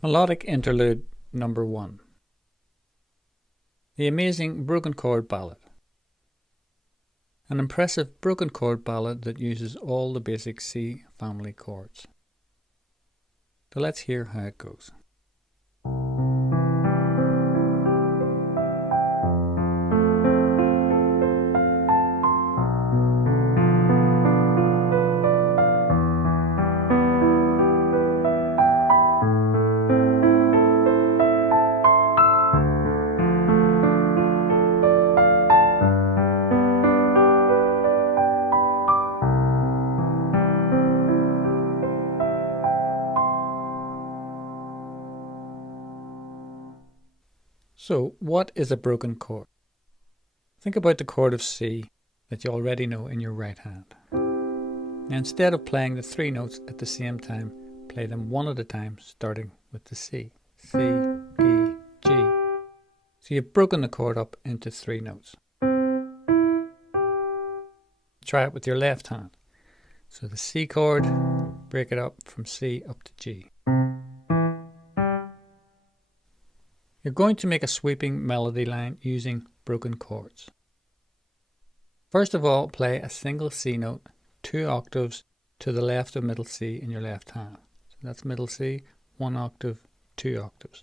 Melodic Interlude Number 1. The Amazing Broken Chord Ballad. An impressive broken chord ballad that uses all the basic C family chords. So let's hear how it goes. So, what is a broken chord? Think about the chord of C that you already know in your right hand. Now, instead of playing the three notes at the same time, play them one at a time, starting with the C. C, E, G. So you've broken the chord up into three notes. Try it with your left hand. So the C chord, break it up from C up to G. You're going to make a sweeping melody line using broken chords. First of all, play a single C note 2 octaves to the left of middle C in your left hand. So that's middle C, 1 octave, 2 octaves.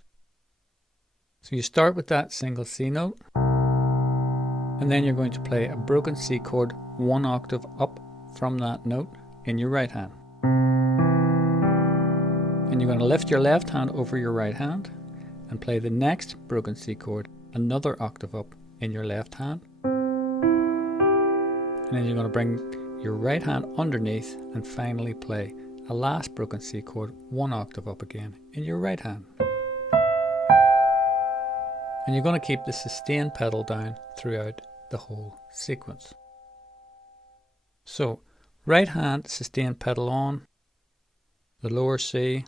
So you start with that single C note, and then you're going to play a broken C chord 1 octave up from that note in your right hand. And you're going to lift your left hand over your right hand and play the next broken C chord another octave up in your left hand. And then you're going to bring your right hand underneath and finally play a last broken C chord 1 octave up again in your right hand. And you're going to keep the sustain pedal down throughout the whole sequence. So, right hand sustain pedal on, the lower C,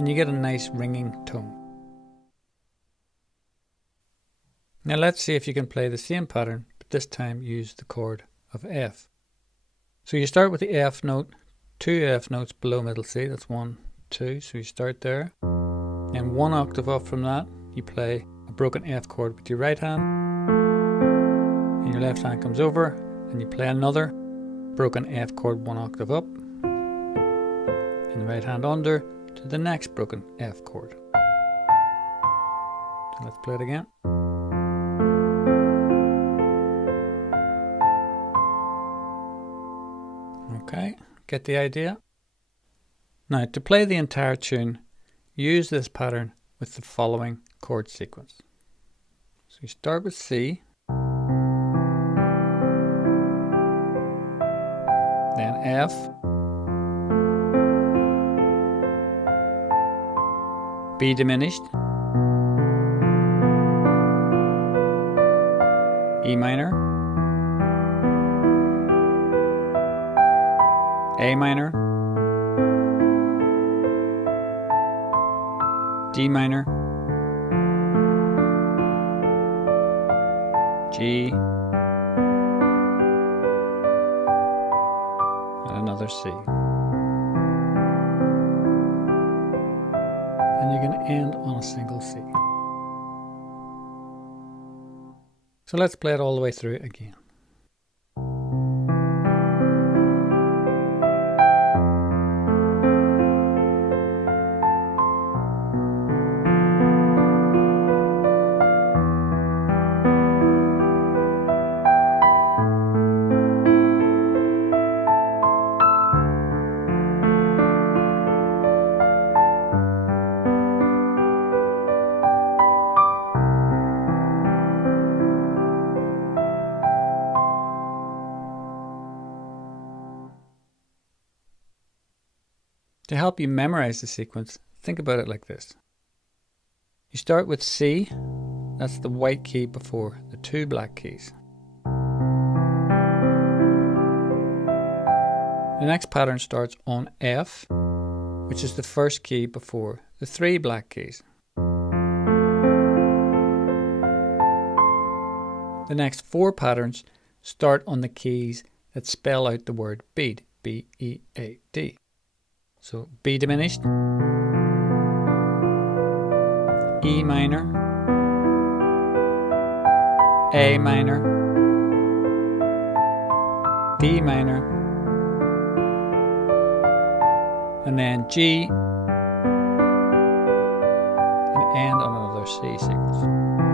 and you get a nice ringing tone. Now let's see if you can play the same pattern, but this time use the chord of F. So you start with the F note, 2 F notes below middle C, that's 1, 2, so you start there. And 1 octave up from that, you play a broken F chord with your right hand, and your left hand comes over, and you play another broken F chord 1 octave up, and the right hand under, to the next broken F chord. So let's play it again. Okay, get the idea? Now, to play the entire tune, use this pattern with the following chord sequence. So you start with C, then F, B diminished, E minor, A minor, D minor, G, and another C. And you're going to end on a single C. So let's play it all the way through again. To help you memorize the sequence, think about it like this. You start with C, that's the white key before the 2 black keys. The next pattern starts on F, which is the first key before the 3 black keys. The next 4 patterns start on the keys that spell out the word beat B, E, A, D. So B diminished, E minor, A minor, D minor, and then G, and end on another C sequence.